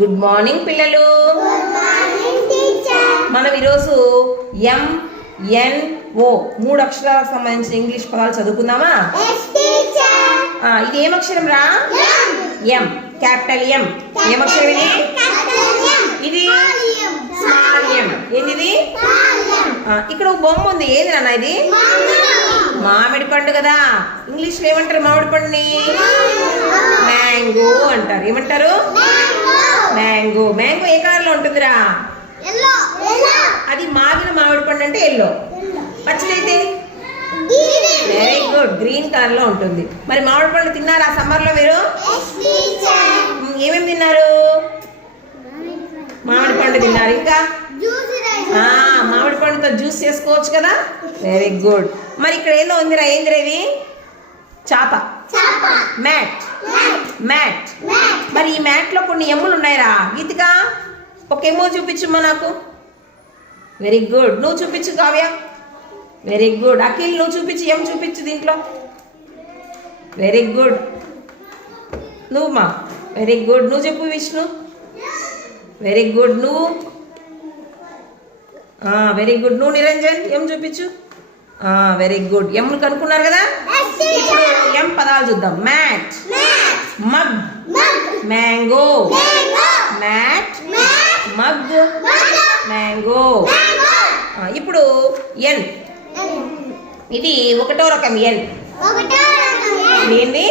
Good morning పిల్లలు. మనం ఈరోజు MNO 3 అక్షరాలకు సంబంధించిన ఇంగ్లీష్ పదాలు చదువుకుందామా? ఇది ఏం అక్షరం రా? ఎం, క్యాపిటల్ ఎం. ఏం అక్షరం ఇది? ఇది స్మాల్ ఎం. ఏంది? ఇక్కడ ఒక బొమ్మ ఉంది. ఏది నాన్న ఇది? మామిడి పండు కదా. ఇంగ్లీష్ లో ఏమంటారు మామిడి పండుని? మ్యాంగో అంటారు. ఏమంటారు? మ్యాంగో. మ్యాంగో ఏ కలర్ లో ఉంటుందిరా? అది మాగిన మామిడి పండు అంటే ఎల్లో. పచ్చడైతే వెరీ గుడ్, గ్రీన్ కలర్ లో ఉంటుంది. మరి మామిడి పండు తిన్నారా సమ్మర్ లో మీరు? ఏమేమి తిన్నారు? మామిడి పండు తిన్నారు. ఇంకా మామిడి పండుతో జ్యూస్ చేసుకోవచ్చు కదా. Very good. మరి ఇక్కడ ఏదో ఉందిరా. ఏందిరా ఇది? చాప. మ్యాట్. మ్యాట్. మరి ఈ మ్యాట్ లో కొన్ని ఎమ్ములు ఉన్నాయిరా. గీతిక ఒక ఎమ్మో చూపించుమ్మా నాకు. Very good. నువ్వు చూపించు కావ్య. Very good. అఖిల్ నువ్వు చూపించు. ఎం చూపించు దీంట్లో. Very good. నువ్వు మా. Very good. నువ్వు చెప్పు విష్ణు. Very good. నువ్వు వెరీ గుడ్. నువ్వు నిరంజన్ ఎం చూపించు. Very good. ఎమ్ను కనుక్కున్నారు కదా. ఇప్పుడు ఎం పదాలు చూద్దాం. Mat, mug, mango. Mat, mug, mango. ఇప్పుడు ఎన్. ఇది ఒకటో రకం ఎన్. ఏంది?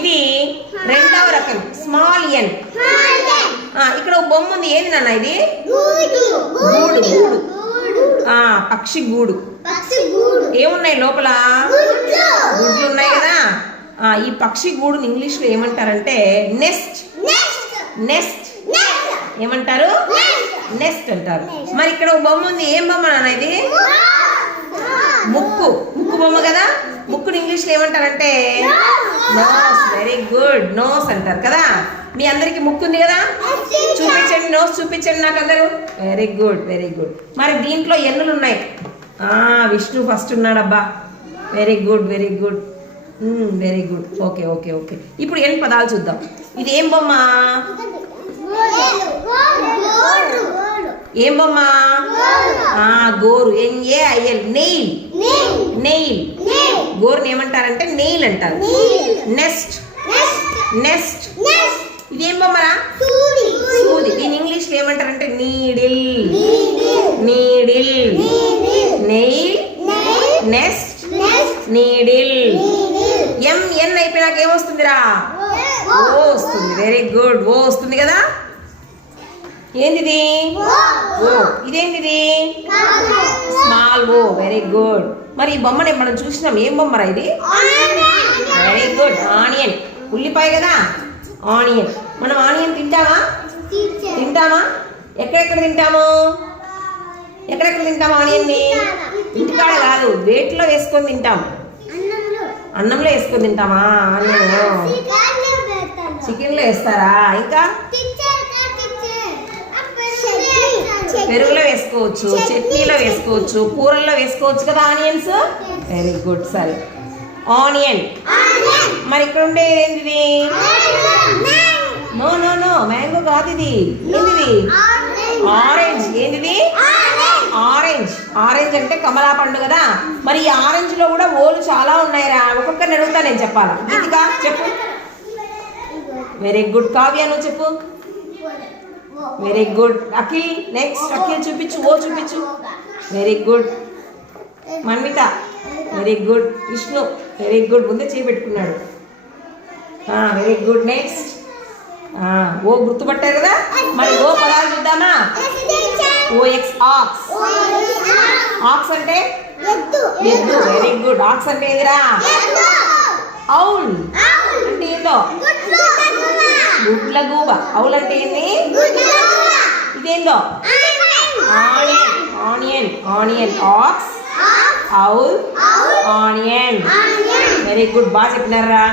ఇది రెండవ రకం స్మాల్ ఎన్. ఇక్కడ ఒక బొమ్మ ఉంది. ఏంది నాన్న ఇది? గూడు. గూడు. పక్షి గూడు. ఏమున్నాయి లోపల? గుడ్లు ఉన్నాయి కదా. ఈ పక్షి గూడుని ఇంగ్లీష్ లో ఏమంటారంటే నెస్ట్. నెస్ట్ ఏమంటారు? నెస్ట్ అంటారు. మరి ఇక్కడ ఒక బొమ్మ ఉంది. ఏం బొమ్మ నాన్న ఇది? ముక్కు. ముక్కు బొమ్మ కదా. ముక్కుని ఇంగ్లీష్ లో ఏమంటారంటే నోస్. Very good. నోస్ అంటారు కదా. మీ అందరికి ముక్కు ఉంది కదా. చూపించండి. నోస్ చూపించండి నాకు అందరూ. Very good, very good. మరి దీంట్లో ఎన్నులు ఉన్నాయి. విష్ణు ఫస్ట్ ఉన్నాడబ్బా. Very good, very good, very good. Okay okay okay. ఇప్పుడు ఎన్ పదాలు చూద్దాం. ఇది ఏం బొమ్మ? ఏం బొమ్మ? గోరు. NAIL. నెయిల్. నెయిల్. గోరుని ఏమంటారంటే నెయిల్ అంటారు. నెస్ట్. నెస్ట్. ఇదేం బొమ్మరా? సూది. దీని ఇంగ్లీష్ లో ఏమంటారంటే needle. Needle. Nail, nest, needle. MN అయిపోయినాక ఏమొస్తుందిరా? ఓ వస్తుంది. Very good. ఓ వస్తుంది కదా. ఏంది? ఓ. ఇదేంటిది? Small O. Very good. మరి ఈ బొమ్మని మనం చూసినాం. ఏం బొమ్మరా ఇది? Very good. ఆనియన్. ఉల్లిపాయ కదా. ఆనియన్. మనం ఆనియన్ తింటామా? తింటామా? ఎక్కడెక్కడ తింటాము? ఎక్కడెక్కడ తింటాము ఆనియన్ని? ఇంటికాడ కాదు, వేట్లో వేసుకొని తింటాం. అన్నంలో వేసుకొని తింటామా ఆనియన్? చికెన్లో వేస్తారా? ఇంకా పెరుగులో వేసుకోవచ్చు, చట్నీలో వేసుకోవచ్చు, కూరల్లో వేసుకోవచ్చు కదా ఆనియన్స్. Very good. సరే, ఆనియన్. మరి ఇక్కడ ఉండేది ఏంటిది? నో నో నో, మ్యాంగో కాదు ఇది. ఏంటిది? ఆరెంజ్. ఏంటిది? ఆరెంజ్. ఆరెంజ్ అంటే కమలా పండు కదా. మరి ఈ ఆరెంజ్ లో కూడా ఓలు చాలా ఉన్నాయిరా. ఒక్కొక్కరిని అడుగుతా నేను చెప్పాలా. గీతికా చెప్పు. Very good. కావ్య నువ్వు చెప్పు. Very good. Akhil next. Akhil చూపించు. ఓ చూపించు. Very good. Manvitha. Very good. Vishnu. Very good. ముందే చేపెట్టుకున్నాడు. Very good. నెక్స్ట్. ఓ గుర్తుపట్టారు కదా. మరి ఓ పదాలు చూద్దామా? OX. ఆక్స్. ఆక్స్ అంటే ఎద్దు. Very good. ఆక్స్ అంటే ఏదిరా? ఔల్ అంటే ఏందో? గుడ్ల గూబ. ఔల్ అంటే ఏంది? ఇదేందో? Onion. Onion. Onion. Ox, owl, onion. Very good. బాగా చెప్పినారా.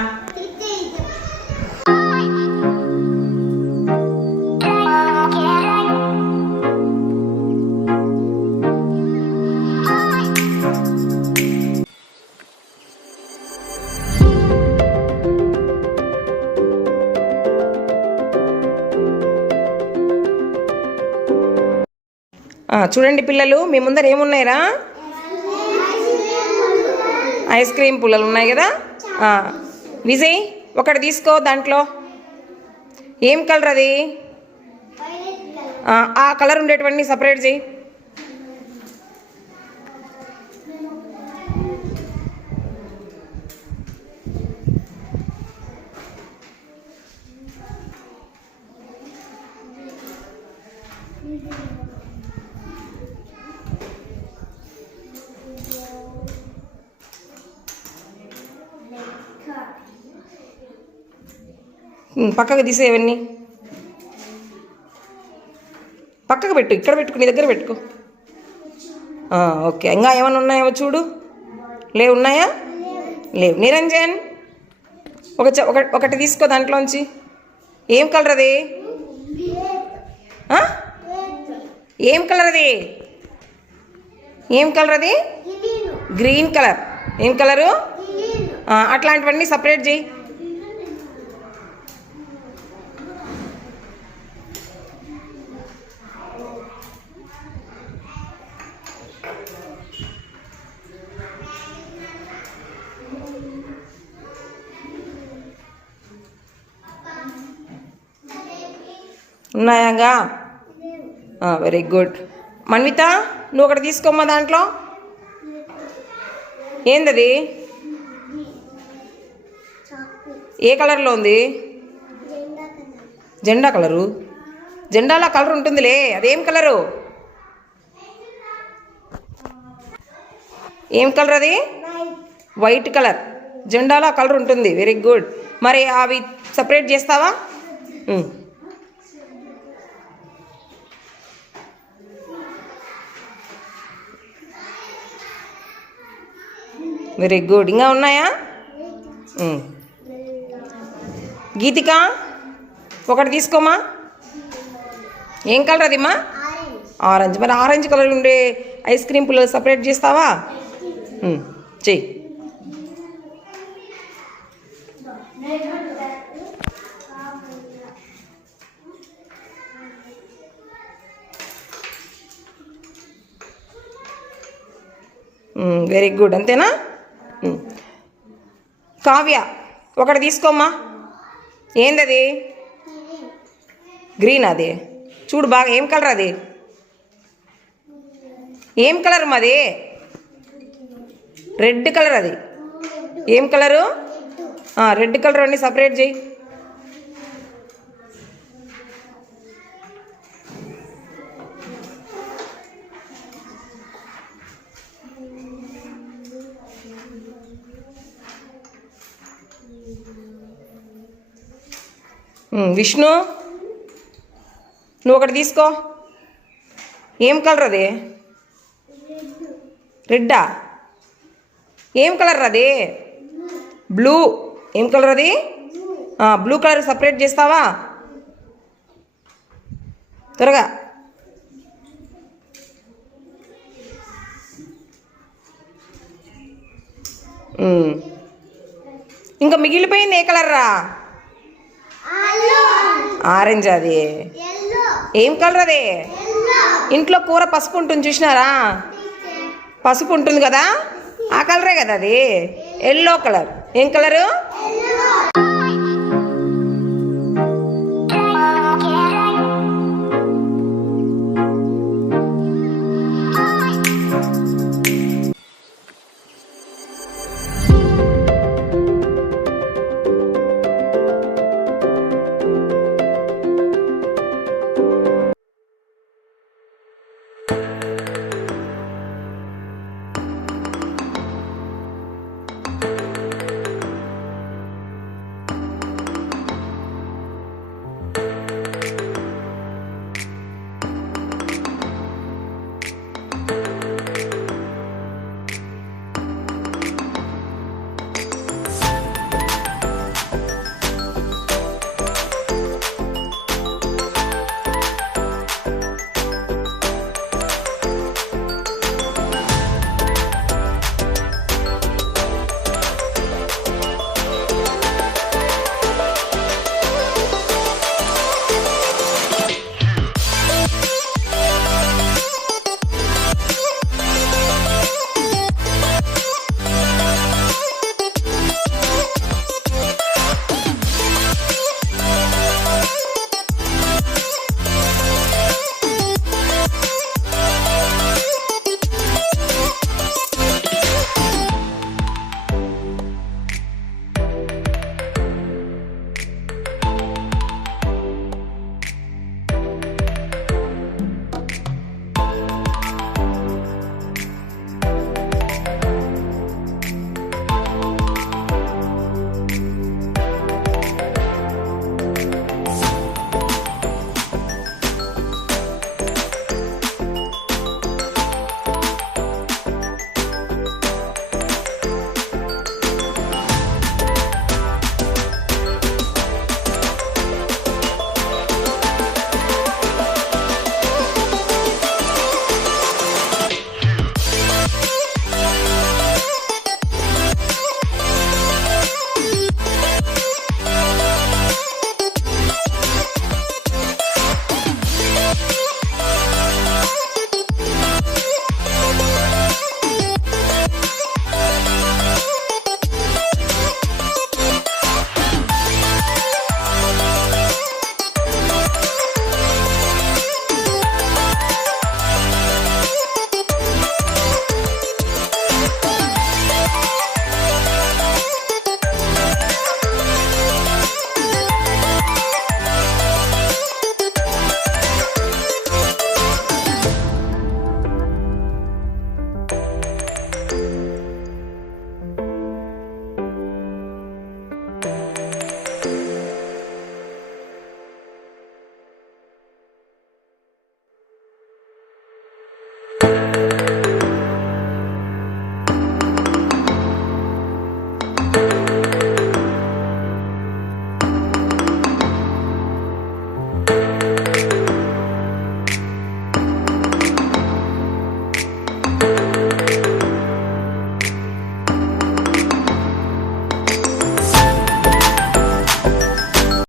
చూడండి పిల్లలు, మీ ముందర ఏమున్నాయిరా? ఐస్ క్రీమ్ పుల్లలు ఉన్నాయి కదా. విజయ్ ఒకటి తీసుకో. దాంట్లో ఏం కలర్ అది? ఆ కలర్ ఉండేటువంటి సపరేట్ చేయి. పక్కకు తీసే ఇవన్నీ పక్కకు పెట్టు. ఇక్కడ పెట్టుకు, నీ దగ్గర పెట్టుకో. ఓకే, ఇంకా ఏమైనా ఉన్నాయో చూడు. లేవు? ఉన్నాయా? లేవు. నిరంజన్ ఒకటి తీసుకో దాంట్లోంచి. ఏం కలర్ అది? ఏం కలర్ అది? ఏం కలర్ అది? Green colour. ఏం కలరు? అట్లాంటివన్నీ సపరేట్ చేయి. ఉన్నాయాగా? Very good. మన్విత నువ్వు ఒకటి తీసుకోమ్మా. దాంట్లో ఏందది? ఏ కలర్లో ఉంది? జెండా కలరు. జెండాలో కలర్ ఉంటుందిలే. అదేం కలరు? ఏం కలర్ అది? White colour. జెండాలో కలర్ ఉంటుంది. Very good. మరి అవి సపరేట్ చేస్తావా? Very good. ఇంకా ఉన్నాయా? గీతిక ఒకటి తీసుకోమా. ఏం కలర్ అది మా? ఆరెంజ్. మరి ఆరెంజ్ కలర్ ఉండే ఐస్ క్రీమ్ పుల్లలు సపరేట్ చేస్తావా? చెయ్యి. Very good. అంతేనా? కావ్య ఒకటి తీసుకోమ్మా. ఏందది? గ్రీన్. అది చూడు బాగా. ఏం కలర్ అది? ఏం కలర్ మాది? Red colour. అది ఏం కలరు? రెడ్ కలర్ అన్నీ సపరేట్ చేయి. విష్ణు నువ్వు ఒకటి తీసుకో. ఏం కలర్ అది? రెడ్డా? ఏం కలర్ అది? బ్లూ. ఏం కలర్ అది? బ్లూ కలర్ సపరేట్ చేస్తావా? త్వరగా. ఇంకా మిగిలిపోయింది ఏ కలర్ రా? ఆరెంజ్. అది ఏం కలర్ అది? ఇంట్లో కూర పసుపు ఉంటుంది చూసినారా? పసుపు ఉంటుంది కదా, ఆ కలరే కదా అది. Yellow colour. ఏం కలరు?